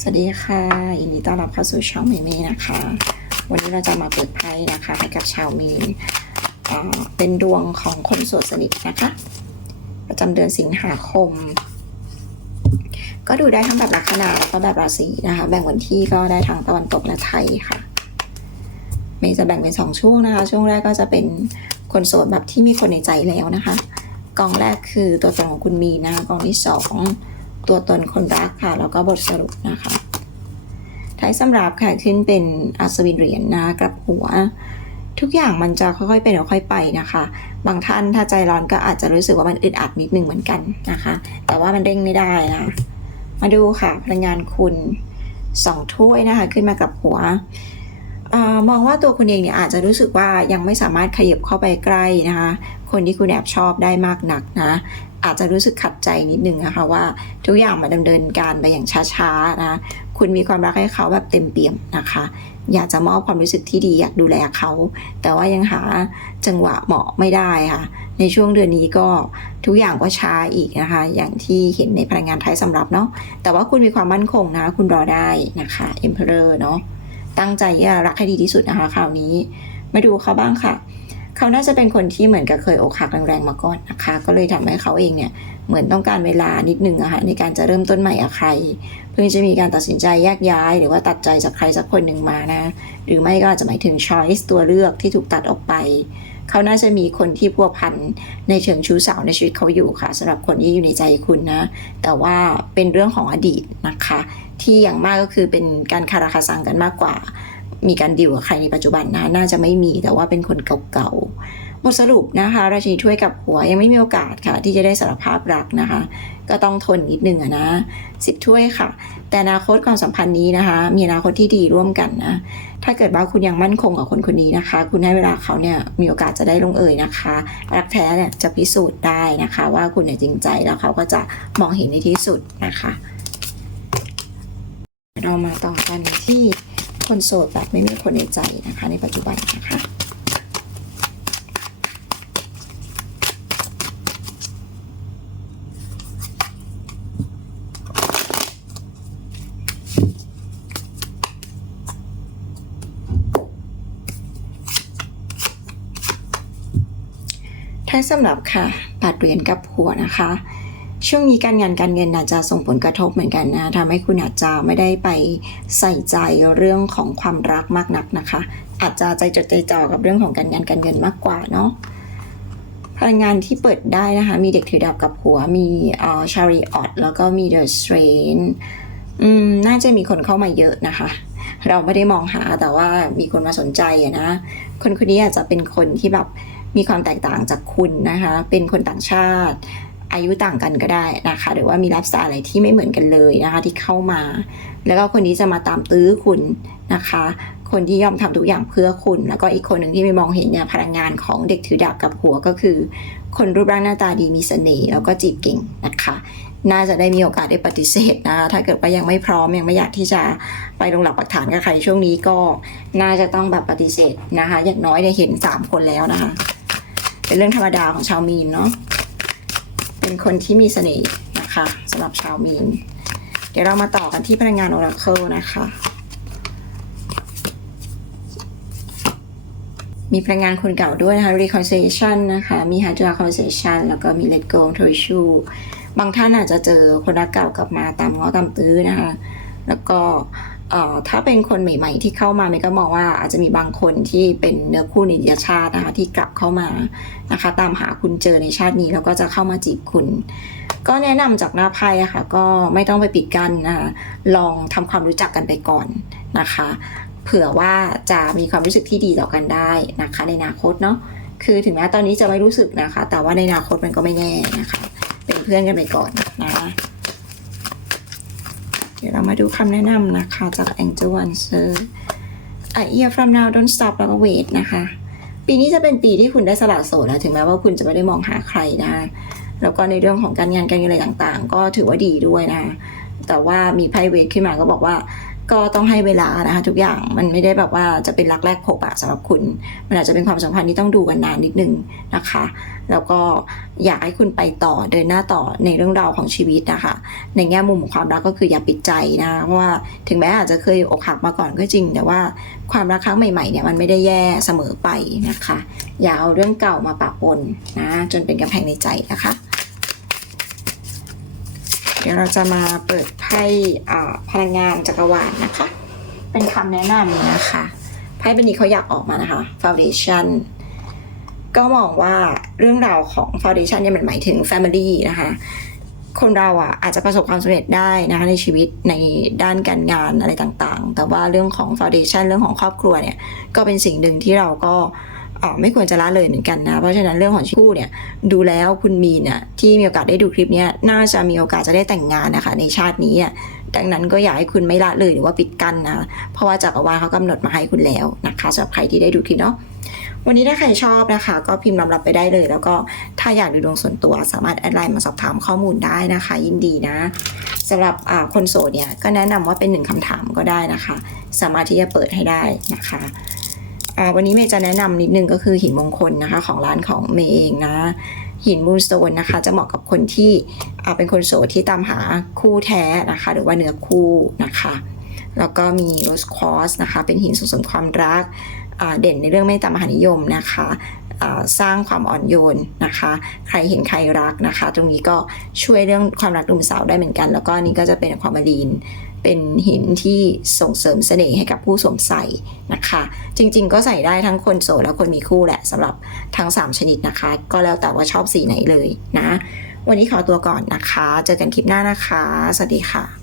สวัสดีค่ะยินดีต้อนรับเข้าสู่ช่องเมเม่นะคะ วันนี้เราจะมาเปิดไพ่นะคะให้กับชาวมีนเป็นดวงของคนโสดสนิทนะคะ ประจำเดือนสิงหาคม ก็ดูได้ทั้งแบบลัคนาแล้วก็แบบราศีนะคะ แบ่งวันที่ก็ได้ทั้งตะวันตกและไทยค่ะ เมย์จะแบ่งเป็นสองช่วงนะคะ ช่วงแรกก็จะเป็นคนโสดแบบที่มีคนในใจแล้วนะคะ กองแรกคือตัวตนของคุณมีนะคะกองที่สอง ตัวตนคนรักค่ะ แล้วก็บทสรุปนะคะท้ายสำหรับค่ะขึ้นเป็นอัศวินเหรียญนะกลับหัว ทุกอย่างมันจะค่อยๆเป็นค่อยๆไปนะคะ บางท่านถ้าใจร้อนก็อาจจะรู้สึกว่ามันอึดอัดนิดนึงเหมือนกันนะคะ แต่ว่ามันเร่งไม่ได้นะมาดูค่ะพลังงานคุณสองถ้วยนะคะ ขึ้นมากับหัวอมองว่าตัวคุณเองเนี่ยอาจจะรู้สึกว่ายังไม่สามารถขยับเข้าไปใกล้นะคะ คนที่คุณแอบชอบได้มากนักนะ อาจจะรู้สึกขัดใจนิดนึงนะคะว่าทุกอย่างมาดำเนินการไปอย่างช้าๆนะคุณมีความรักให้เขาแบบเต็มเปี่ยมนะคะ อยากจะมอบความรู้สึกที่ดีอยากดูแลเขา แต่ว่ายังหาจังหวะเหมาะไม่ได้ค่ะ ในช่วงเดือนนี้ก็ทุกอย่างก็ช้าอีกนะคะ อย่างที่เห็นในพลังงานไทยสำหรับเนาะแต่ว่าคุณมีความมั่นคงนะ คุณรอได้นะคะ Emperor เนาะตั้งใจรักให้ดีที่สุดนะคะคราวนี้มาดูเขาบ้างค่ะ เขาน่าจะเป็นคนที่เหมือนกับเคยอกหักแรงๆมาก่อนนะคะ ก็เลยทำให้เขาเองเนี่ยเหมือนต้องการเวลานิดนึงอะค่ะในการจะเริ่มต้นใหม่กับใคร เพื่อจะมีการตัดสินใจแยกย้าย หรือว่าตัดใจจากใครสักคนหนึ่งมานะ หรือไม่ก็อาจจะหมายถึง choice ตัวเลือกที่ถูกตัดออกไปเขาน่าจะมีคนที่พัวพันในเชิงชู้สาวในชีวิตเขาอยู่ค่ะสำหรับคนที่อยู่ในใจคุณนะ แต่ว่าเป็นเรื่องของอดีตนะคะ ที่อย่างมากก็คือเป็นการคาราคาซังกันมากกว่า มีการดิวกับใครในปัจจุบันนะน่าจะไม่มีแต่ว่าเป็นคนเก่าๆบทสรุปนะคะ ราชินีถ้วยกับหัวยังไม่มีโอกาสค่ะ ที่จะได้สารภาพรักนะคะ ก็ต้องทนนิดนึงอะนะสิบถ้วยค่ะ แต่อนาคตความสัมพันธ์นี้นะคะ มีอนาคตที่ดีร่วมกันนะถ้าเกิดว่าคุณยังมั่นคงกับคนคนนี้นะคะ คุณให้เวลาเขาเนี่ยมีโอกาสจะได้ลงเอยนะคะ รักแท้เนี่ยจะพิสูจน์ได้นะคะ ว่าคุณเนี่ยจริงใจแล้วเขาก็จะมองเห็นในที่สุดนะคะ เรามาต่อกันที่ คนโสดแบบไม่มีคนในใจนะคะ ในปัจจุบันนะคะท้าสำหรับค่ะปัดเหรียญกับหัวนะคะ ช่วงนี้การงานการเงินอาจจะส่งผลกระทบเหมือนกันนะทำให้คุณอาจจะไม่ได้ไปใส่ใจเรื่องของความรักมากนักนะคะ อาจจะใจจดใจจ่อกับเรื่องของการงานการเงินมากกว่าเนาะพลังงานที่เปิดได้นะคะ มีเด็กถือดาบกับหัวมีเอ่อชาริออตแล้วก็มีเดอะสเตรนอืมน่าจะมีคนเข้ามาเยอะนะคะ เราไม่ได้มองหาแต่ว่ามีคนมาสนใจอะนะ คนคนนี้อาจจะเป็นคนที่แบบมีความแตกต่างจากคุณนะคะ เป็นคนต่างชาติ อายุต่างกันก็ได้นะคะ หรือว่ามีลฟ์สไตล์อะไรที่ไม่เหมือนกันเลยนะคะ ที่เข้ามา แล้วก็คนนี้จะมาตามตื้อคุณนะคะ คนที่ยอมทำทุกอย่างเพื่อคุณ แล้วก็อีกคนหนึ่งที่ไม่มองเห็นเนี่ยพลังงานของเด็กถือดาบกับหัวก็คือ คนรูปร่างหน้าตาดีมีเสน่ห์แล้วก็จีบเก่งนะคะน่าจะได้มีโอกาสได้ปฏิเสธนะคะถ้าเกิดว่ายังไม่พร้อมยังไม่อยากที่จะไปลงหลักปักฐานกับใครช่วงนี้ก็น่าจะต้องแบบปฏิเสธนะคะ อย่างน้อยได้เห็นสามคนแล้วนะคะ เป็นเรื่องธรรมดาของชาวมีนเนาะ เป็นคนที่มีเสน่ห์นะคะสำหรับชาวมีน เดี๋ยวเรามาต่อกันที่พลังงาน Oracle นะคะ มีพลังงานคนเก่าด้วยนะคะ reconciliation นะคะ มี hard to have conversation แล้วก็มี let go to issue บางท่านอาจจะเจอคนรักเก่ากลับมาตามง้อตามตื้อนะคะ แล้วก็ ถ้าเป็นคนใหม่ ๆ ที่เข้ามาเมย์ก็มองว่าอาจจะมีบางคนที่เป็นเนื้อคู่ในดิยชาตินะคะที่กลับเข้ามานะคะ ตามหาคุณเจอในชาตินี้แล้วก็จะเข้ามาจีบคุณ ก็แนะนำจากหน้าไพ่อะค่ะก็ไม่ต้องไปปิดกั้นนะคะลองทำความรู้จักกันไปก่อนนะคะ เผื่อว่าจะมีความรู้สึกที่ดีต่อกันได้นะคะ ในอนาคตเนาะคือถึงแม้ตอนนี้จะไม่รู้สึกนะคะ แต่ว่าในอนาคตมันก็ไม่แน่นะคะ เป็นเพื่อนกันไปก่อนนะ ดี๋ยวเรามาดูคำแนะนำนะคะ จาก Angel Answer A year from now don't stop แล้วก็ wait นะคะ ปีนี้จะเป็นปีที่คุณได้สละโสดแล้วถึงแม้ว่าคุณจะไม่ได้มองหาใครนะแล้วก็ในเรื่องของการงานการเงินอะไรต่างๆ ก็ถือว่าดีด้วยนะ แต่ว่ามีไพ่เวทขึ้นมาก็บอกว่า ก็ต้องให้เวลานะคะทุกอย่างมันไม่ได้แบบว่าจะเป็นรักแรกพบอะสำหรับคุณ มันอาจจะเป็นความสัมพันธ์ที่ต้องดูกันนานนิดนึงนะคะ แล้วก็อยากให้คุณไปต่อเดินหน้าต่อในเรื่องราวของชีวิตนะคะ ในแง่มุมของความรักก็คืออย่าปิดใจนะเพราะว่าถึงแม้อาจจะเคยอกหักมาก่อนก็จริง แต่ว่าความรักครั้งใหม่ๆเนี่ยมันไม่ได้แย่เสมอไปนะคะ อย่าเอาเรื่องเก่ามาปะปนนะจนเป็นกำแพงในใจนะคะ เดี๋ยวเราจะมาเปิดไพ่พลังงานจักรวาลนะคะ เป็นคำแนะนำนะคะไพ่ใบนี้เขาอยากออกมานะคะ foundation ก็มองว่าเรื่องราวของ foundation เนี่ยมันหมายถึง family นะคะ คนเราอะอาจจะประสบความสำเร็จได้นะคะในชีวิตในด้านการงานอะไรต่างๆ แต่ว่าเรื่องของ foundation เรื่องของครอบครัวเนี่ย ก็เป็นสิ่งหนึ่งที่เราก็ ไม่ควรจะละเลยเหมือนกันนะ เพราะฉะนั้นเรื่องของคู่เนี่ยดูแล้วคุณมีนี่ยที่มีโอกาสได้ดูคลิปนี้น่าจะมีโอกาสจะได้แต่งงานนะคะ ในชาตินี้อะดังนั้นก็อยากให้คุณไม่ละเลยหรือว่าปิดกั้นนะ เพราะว่าจักรวาลเขากำหนดมาให้คุณแล้วนะคะสำหรับใครที่ได้ดูคลิปเนาะวันนี้ถ้าใครชอบนะคะ ก็พิมพ์ลำรับไปได้เลย แล้วก็ถ้าอยากดูดวงส่วนตัวสามารถแอดไลน์มาสอบถามข้อมูลได้นะคะ ยินดีนะสำหรับคนโสดเนี่ยก็แนะนำว่าเป็นหนึ่งคำถามก็ได้นะคะ สามารถที่จะเปิดให้ได้นะคะ วันนี้เมย์จะแนะนำนิดนึงก็คือหินมงคลนะคะของร้านของเมย์เองนะหินมูนสโตนนะคะ จะเหมาะกับคนที่เป็นคนโสดที่ตามหาคู่แท้นะคะ หรือว่าเนื้อคู่นะคะ แล้วก็มีโรสคอสนะคะ เป็นหินส่งเสริมความรักเด่นในเรื่องเมตตามหานิยมนะคะสร้างความอ่อนโยนนะคะ ใครเห็นใครรักนะคะ ตรงนี้ก็ช่วยเรื่องความรักหนุ่มสาวได้เหมือนกัน แล้วก็นนี้ก็จะเป็นความมารีน เป็นหินที่ส่งเสริมเสน่ห์ให้กับผู้สวมใส่นะคะ จริงๆ ก็ใส่ได้ทั้งคนโสดและคนมีคู่แหละสำหรับทั้ง 3 ชนิดนะคะ ก็แล้วแต่ว่าชอบสีไหนเลยนะ วันนี้ขอตัวก่อนนะคะ เจอกันคลิปหน้านะคะ สวัสดีค่ะ